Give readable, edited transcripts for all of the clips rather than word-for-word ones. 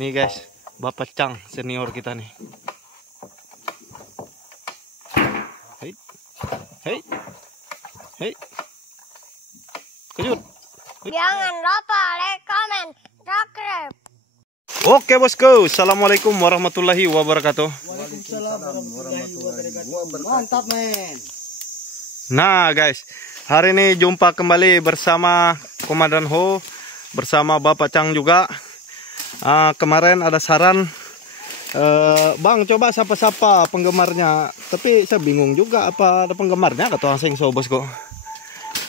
Nih guys, Bapak Cang senior kita nih. Hei, hei, hei, kejut. Jangan lupa like, comment, subscribe. Oke bosku, assalamualaikum warahmatullahi wabarakatuh. Waalaikumsalam warahmatullahi wabarakatuh. Mantap men. Nah guys, hari ini jumpa kembali bersama Komandan Ho, bersama Bapak Cang juga. Kemarin ada saran, Bang coba sapa-sapa penggemarnya. Tapi saya bingung juga apa ada penggemarnya kata orang sing so bosku.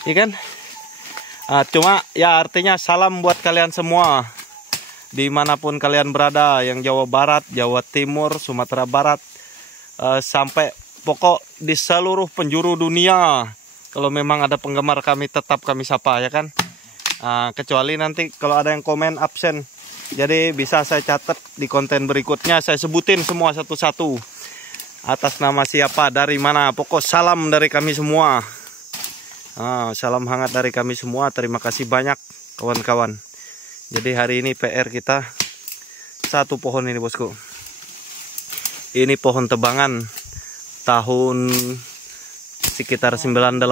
Iya kan? Cuma ya artinya salam buat kalian semua, dimanapun kalian berada, yang Jawa Barat, Jawa Timur, Sumatera Barat, sampai pokok di seluruh penjuru dunia. Kalau memang ada penggemar kami, tetap kami sapa ya kan. Kecuali nanti kalau ada yang komen absen, jadi bisa saya catat di konten berikutnya, saya sebutin semua satu-satu atas nama siapa, dari mana. Pokok salam dari kami semua. Salam hangat dari kami semua. Terima kasih banyak kawan-kawan. Jadi hari ini PR kita satu pohon ini bosku. Ini pohon tebangan tahun sekitar 98.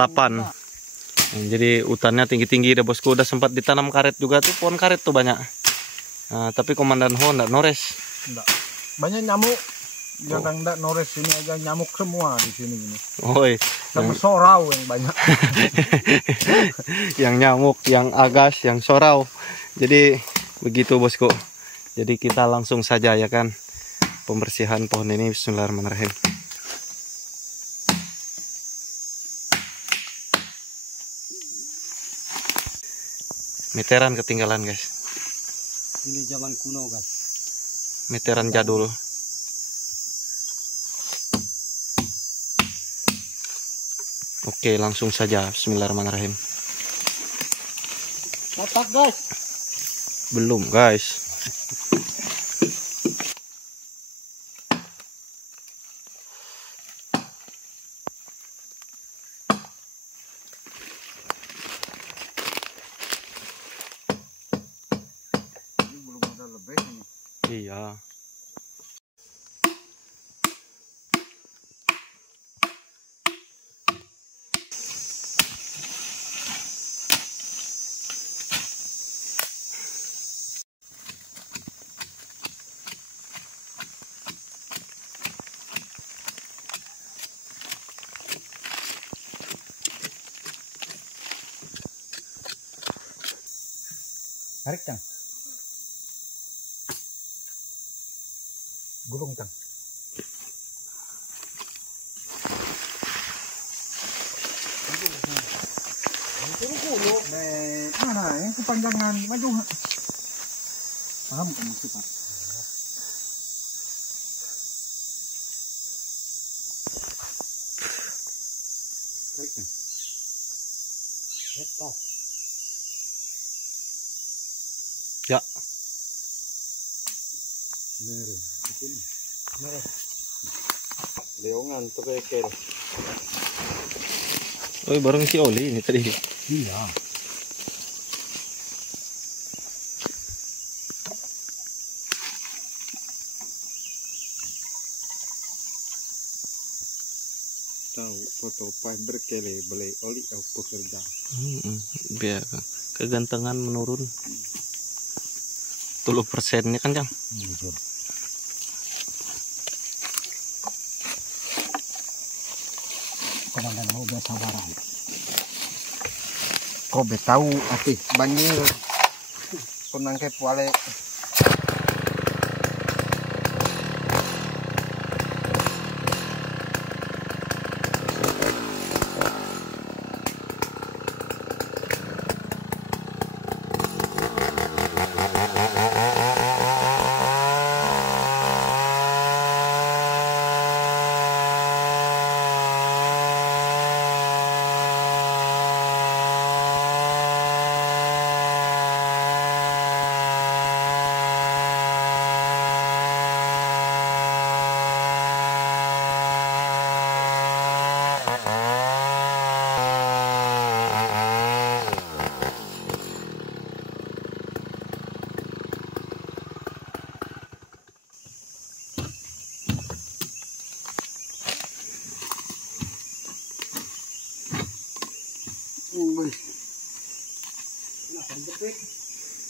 Jadi hutannya tinggi-tinggi deh bosku. Udah sempat ditanam karet juga tuh, pohon karet tuh banyak. Tapi Komandan Ho enggak nores. Enggak. Banyak nyamuk. Yang enggak nores ini aja nyamuk semua di sini ini. Oi, sama sorau yang banyak. Yang nyamuk, yang agas, yang sorau. Jadi begitu bosku. Jadi kita langsung saja ya kan, pembersihan pohon ini. Bismillahirrahmanirrahim. Meteran ketinggalan guys. Ini zaman kuno guys. Meteran jadul. Oke, langsung saja. Bismillahirrahmanirrahim. Kotak guys. Belum guys. Ini belum ada lebih ini. Iya. Tarik Cang. Gulung Cang. Mana yang kepanjangan maju. Paham kamu sih Pak? Tarik Cang. Lepas. Ya. Merah. Ini. Merah. Leongan tuh kayak kere. Oh, bareng si Oli ini tadi. Iya. Tahu foto fiber kele beli oli au pekerja. Biar kegantengan menurun. 10%-nya kan, Cang? Betul. Komandan Ho biasa barang. Kau tahu ati banjir. Penangkep wale.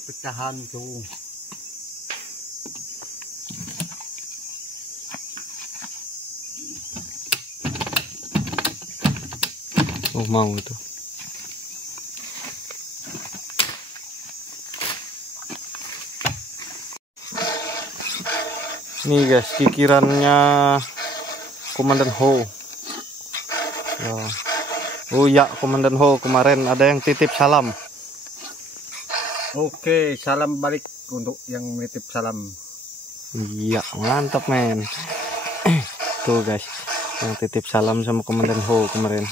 Pecahan tuh. Oh mau itu. Nih guys, kikirannya Komandan Ho. Ya. Oh ya, Komandan Ho, kemarin ada yang titip salam. Oke, salam balik untuk yang nitip salam. Iya, mantap men. Tuh guys, yang titip salam sama Komandan Ho kemarin.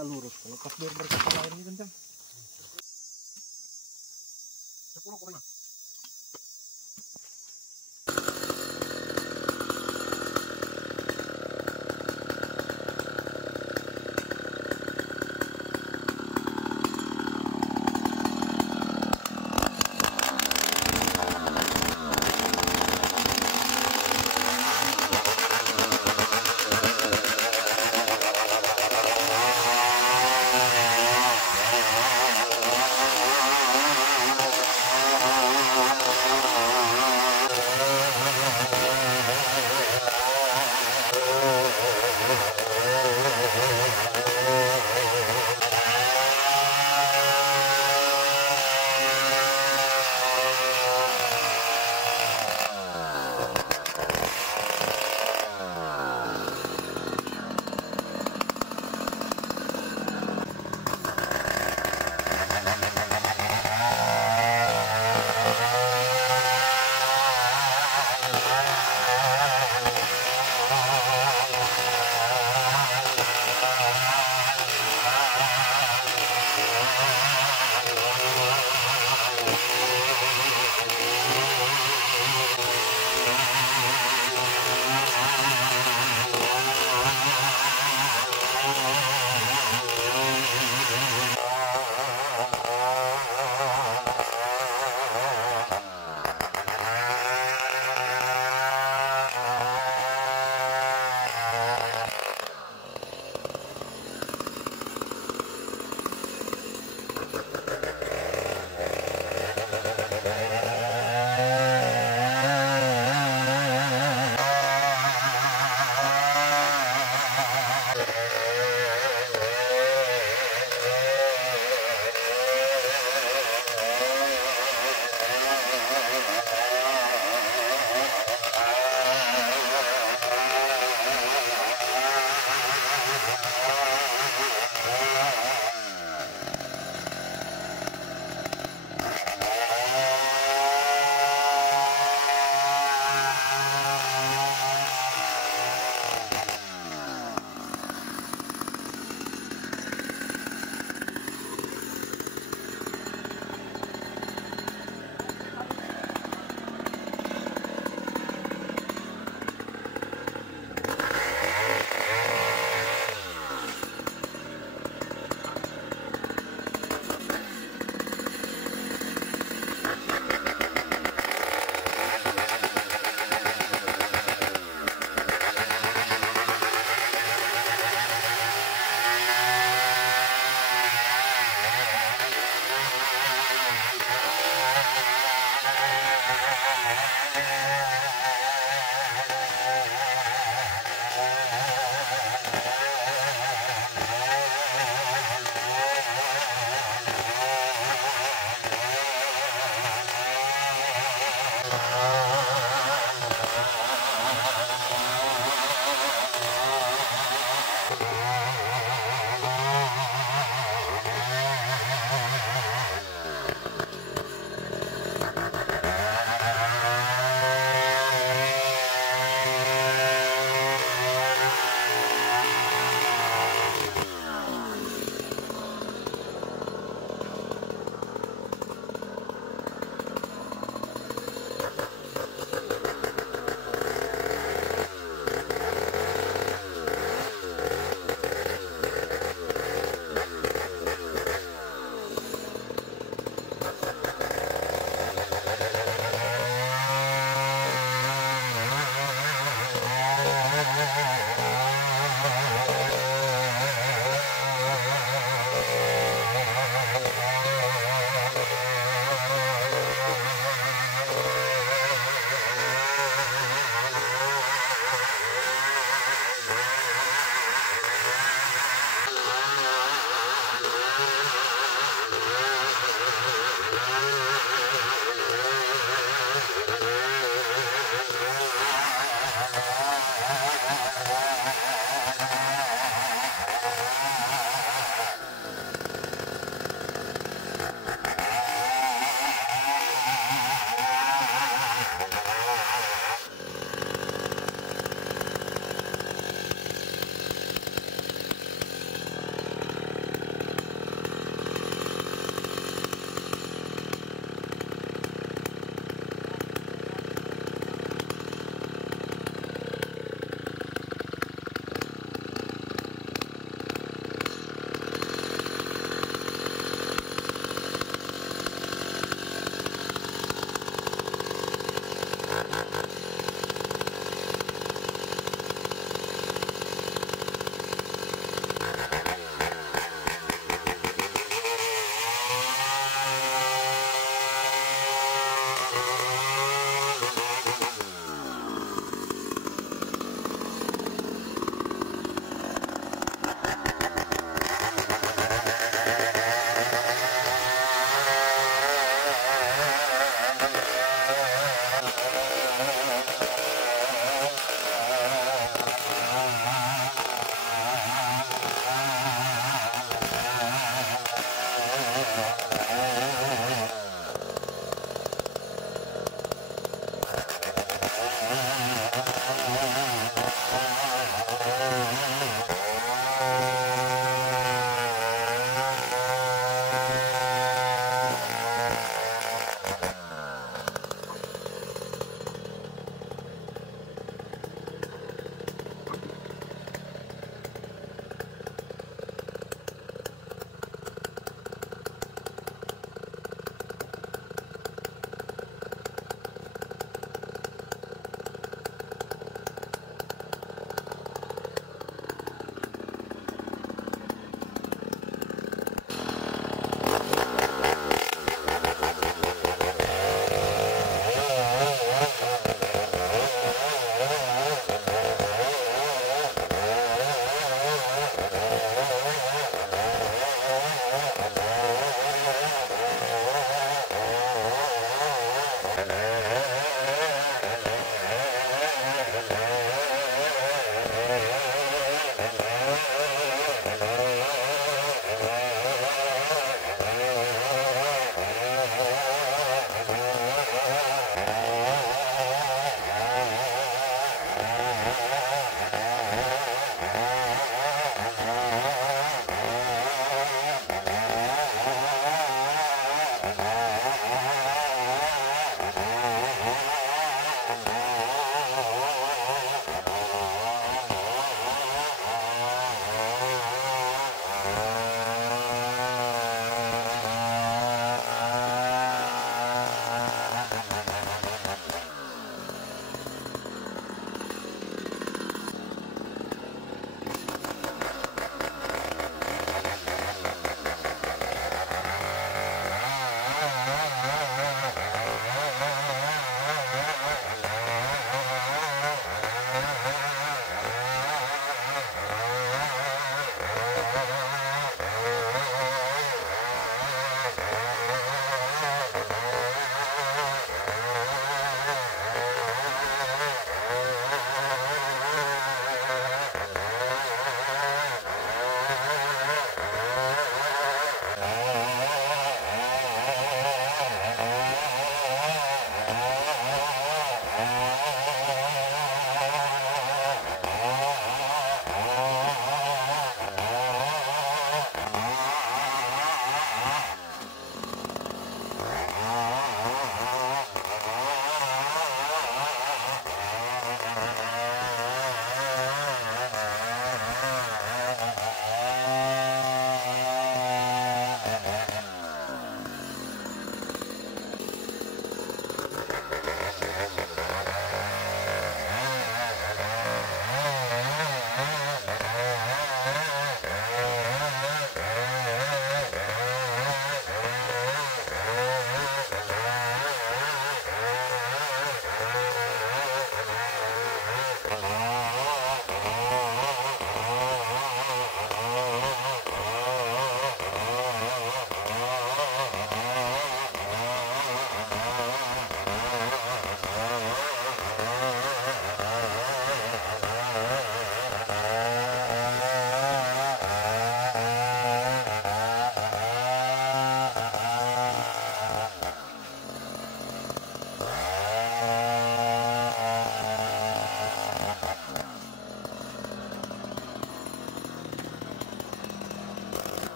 agak lurus. Kalau pas biar berkata lain ini kencang. 10 pernah.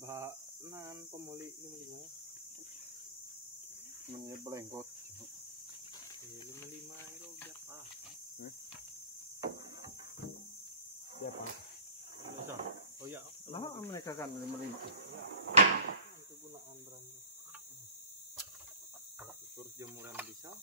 Bah, nan pemuli 55. Menye belengkot. 55 itu berapa? Siapa? Oh ya, Lah mereka kan 55. nanti gunaan beranda. Kalau ukur jemuran bisa.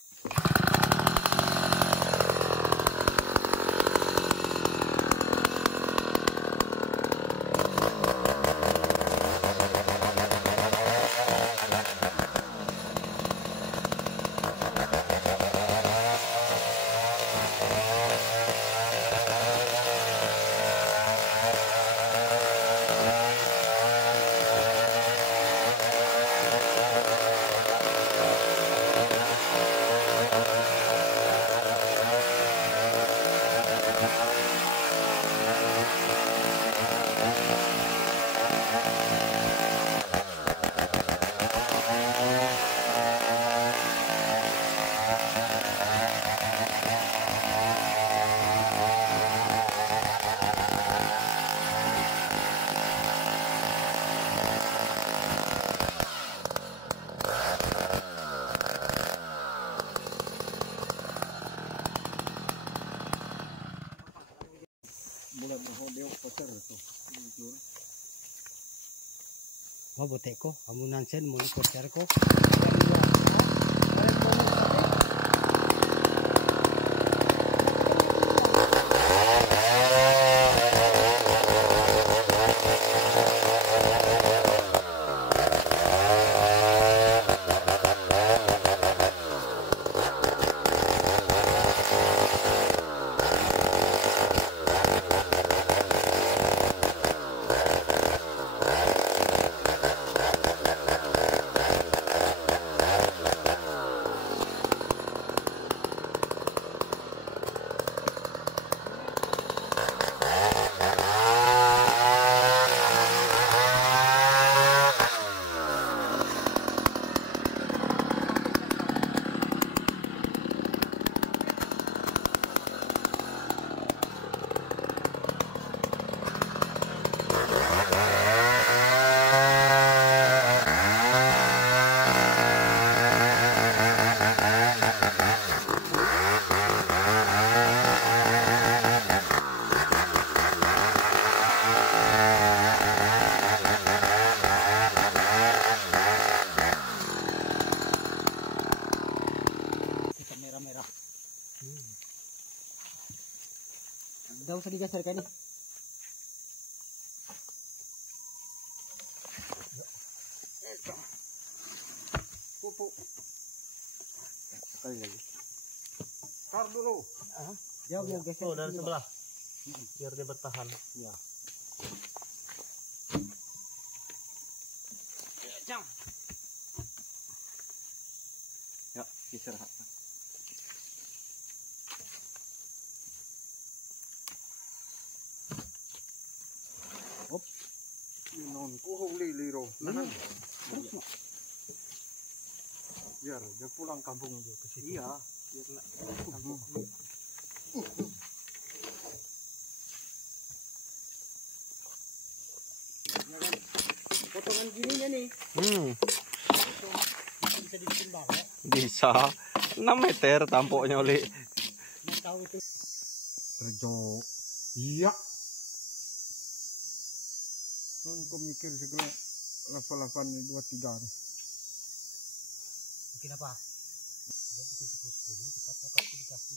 Bulan mahal kotor itu. Mau botek ko, kamu nansen mau kocar ko. Daw sa digasar ka ni. Pupuk. Sekali lagi. Tar dulu. Jauh mau geser. Oh, dari sebelah. Biar dia bertahan. Ya. Jam. Ya, geser. Hop. Non ko lili ro. Biar dia pulang kampung dia ke situ. Iya, biar enggak kampung. Potongan gininya nih. Bisa ditimbang ya. Bisa. 6 meter tampuknya oleh. Mau tahu itu. Kerja. Iya. Non ko mikir segala 8823. Bikin apa? Dia bikin 10 cepat dapat dikasih.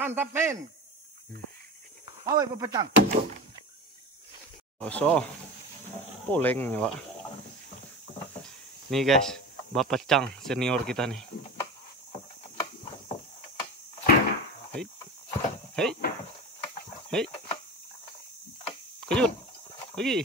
Mantap, men. Awe pepecang. So, poleng ya, Pak. Nih guys, Bapak Cang senior kita nih. Hei, hei, hei, kejut, lagi.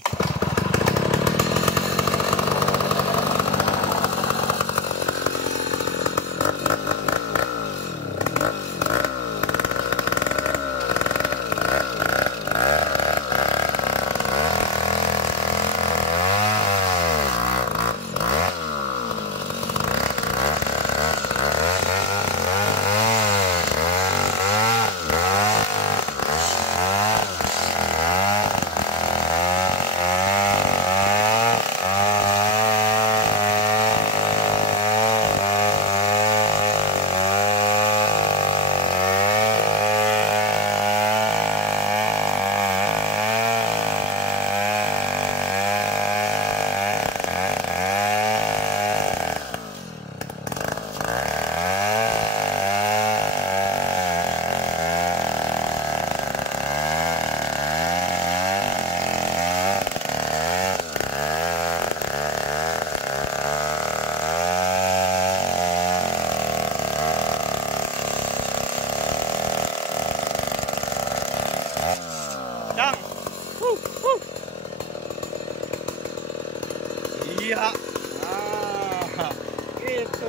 Cang. Iya. Ah, gitu.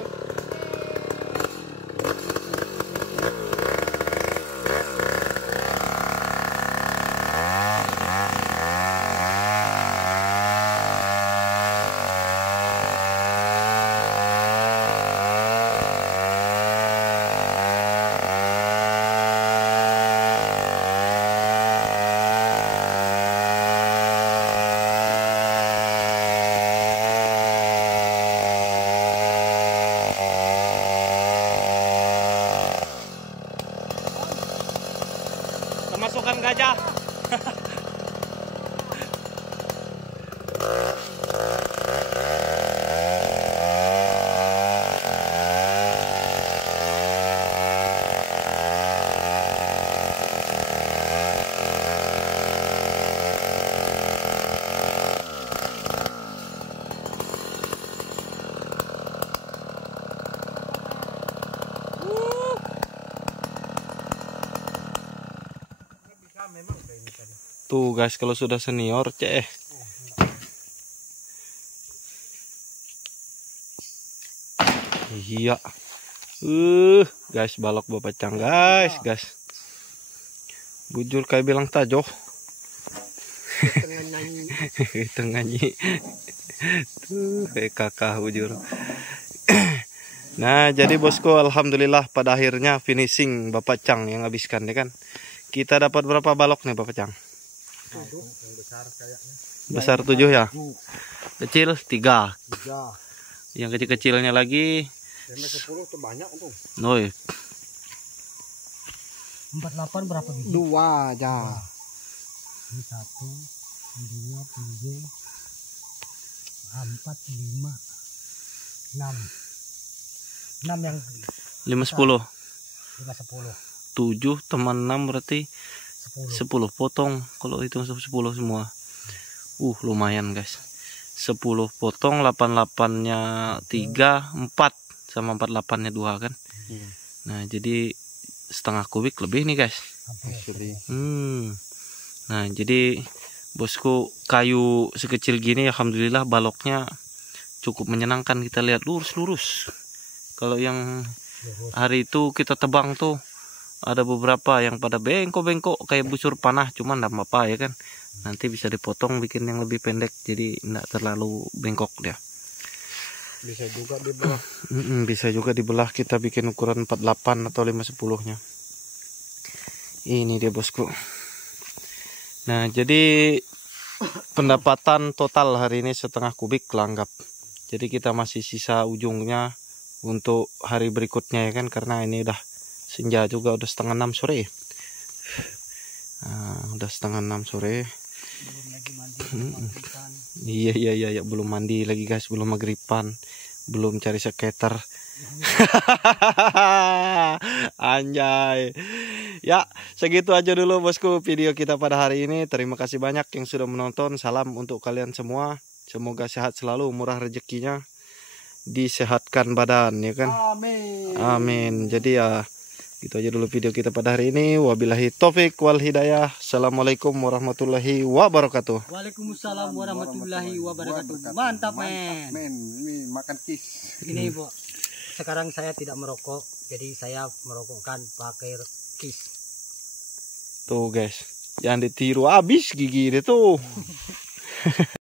Kemasukan gajah. Tuh guys, kalau sudah senior iya. Guys, balok Bapak Cang guys. Bujur kayak bilang tajoh. Tengah nyanyi. Tuh, kayak kakak bujur. Nah, jadi bosku, alhamdulillah pada akhirnya finishing Bapak Cang yang habiskan ya kan. Kita dapat berapa balok nih Bapak Cang? Besar 7 ya? Kecil 3. Yang kecil-kecilnya lagi 10 tuh banyak tuh. Noi. 48 berapa biji? 2 aja. 1, 2, 3, 4, 5, 6. 6 yang 5 10. 5 10. 7 teman 6 berarti 10 potong. Kalau hitung 10 semua. Lumayan guys. 10 potong, 88-nya 3, 4 sama 48-nya 2 kan. Nah, jadi setengah kubik lebih nih guys. Nah, jadi bosku, kayu sekecil gini alhamdulillah baloknya cukup menyenangkan. Kita lihat lurus-lurus. Kalau yang hari itu kita tebang tuh ada beberapa yang pada bengkok-bengkok kayak busur panah, cuman enggak apa-apa ya kan. Nanti bisa dipotong bikin yang lebih pendek jadi enggak terlalu bengkok dia. Bisa juga dibelah. Bisa juga dibelah, kita bikin ukuran 48 atau 510-nya. Ini dia bosku. Nah, jadi pendapatan total hari ini setengah kubik langgap. Jadi kita masih sisa ujungnya untuk hari berikutnya ya kan, karena ini udah senja juga, udah setengah 6 sore. Nah, udah setengah 6 sore. Belum lagi mandi. Iya, belum mandi lagi guys, belum maghriban. Belum cari skater. Anjay. Ya, segitu aja dulu bosku video kita pada hari ini. Terima kasih banyak yang sudah menonton. Salam untuk kalian semua. Semoga sehat selalu, murah rezekinya, disehatkan badan, ya kan? Amin. Amin. Jadi ya, gitu aja dulu video kita pada hari ini. Wabillahi taufik wal hidayah. Assalamualaikum warahmatullahi wabarakatuh. Waalaikumsalam warahmatullahi wabarakatuh. Mantap, men. Ini makan kis. Ini, Bu. Sekarang saya tidak merokok, jadi saya merokokkan pakai kis. Tuh guys, jangan ditiru, habis gigi dia tuh.